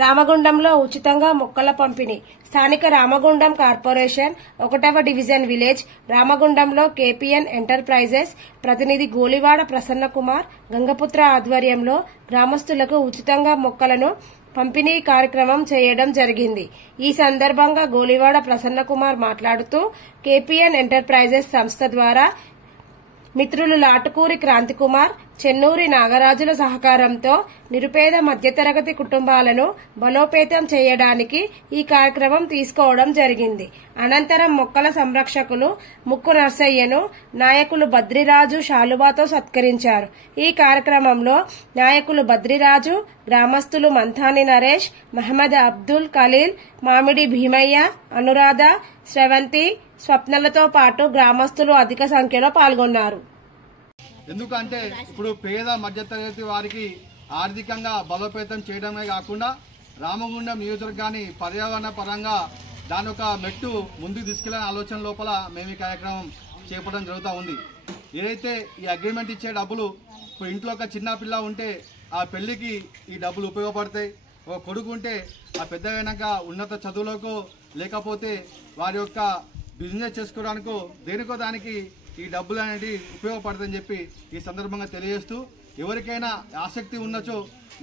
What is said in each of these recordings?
రామగుండంలో ఉచితంగా మొక్కల పంపిణీ. స్థానిక రామగుండం కార్పొరేషన్ 1వ డివిజన్ విలేజ్ రామగుండంలో కేపీఎన్ ఎంటర్ప్రైజెస్ ప్రతినిధి గోలివాడ ప్రసన్నకుమార్ గంగపుత్ర ఆధ్వర్యంలో గ్రామస్తులకు ఉచితంగా మొక్కలను పంపిణీ కార్యక్రమం చేయడం జరిగింది. ఈ సందర్భంగా గోలివాడ ప్రసన్నకుమార్ మాట్లాడుతూ కేపీఎన్ ఎంటర్ప్రైజెస్ సంస్థ ద్వారా మిత్రులు లాటుకూరి క్రాంతికుమార్, చెన్నూరి నాగరాజుల సహకారంతో నిరుపేద మధ్యతరగతి కుటుంబాలను బలోపేతం చేయడానికి ఈ కార్యక్రమం తీసుకోవడం జరిగింది. అనంతరం మొక్కల సంరక్షకులు ముక్కు నర్సయ్యను నాయకులు బద్రిరాజు శాలువాతో సత్కరించారు. ఈ కార్యక్రమంలో నాయకులు బద్రిరాజు, గ్రామస్తులు మంథాని నరేష్, మహమ్మద్ అబ్దుల్ ఖలీల్, మామిడి భీమయ్య, అనురాధ, శ్రవంతి, స్వప్నలతో పాటు గ్రామస్తులు అధిక సంఖ్యలో పాల్గొన్నారు. ఎందుకంటే ఇప్పుడు పేద మధ్యతరగతి వారికి ఆర్థికంగా బలోపేతం చేయడమే కాకుండా రామగుండం నియోజకవర్గాన్ని పర్యావరణ పరంగా దాని ఒక మెట్టు ముందుకు తీసుకెళ్లే ఆలోచన లోపల మేము ఈ కార్యక్రమం చేపట్టడం జరుగుతూ ఉంది. ఏదైతే ఈ అగ్రిమెంట్ ఇచ్చే డబ్బులు ఇప్పుడు ఇంట్లో ఒక చిన్న పిల్ల ఉంటే ఆ పెళ్లికి ఈ డబ్బులు ఉపయోగపడతాయి. ఒక కొడుకు ఉంటే ఆ పెద్దగైనాక ఉన్నత చదువులకు లేకపోతే వారి యొక్క బిజినెస్ చేసుకోవడానికో దేనికో దానికి ఈ డబ్బులు అనేది ఉపయోగపడుతుందని చెప్పి ఈ సందర్భంగా తెలియజేస్తూ ఎవరికైనా ఆసక్తి ఉన్నచో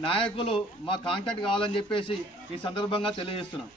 నాయకులు మా కాంటాక్ట్ కావాలని చెప్పేసి ఈ సందర్భంగా తెలియజేస్తున్నాం.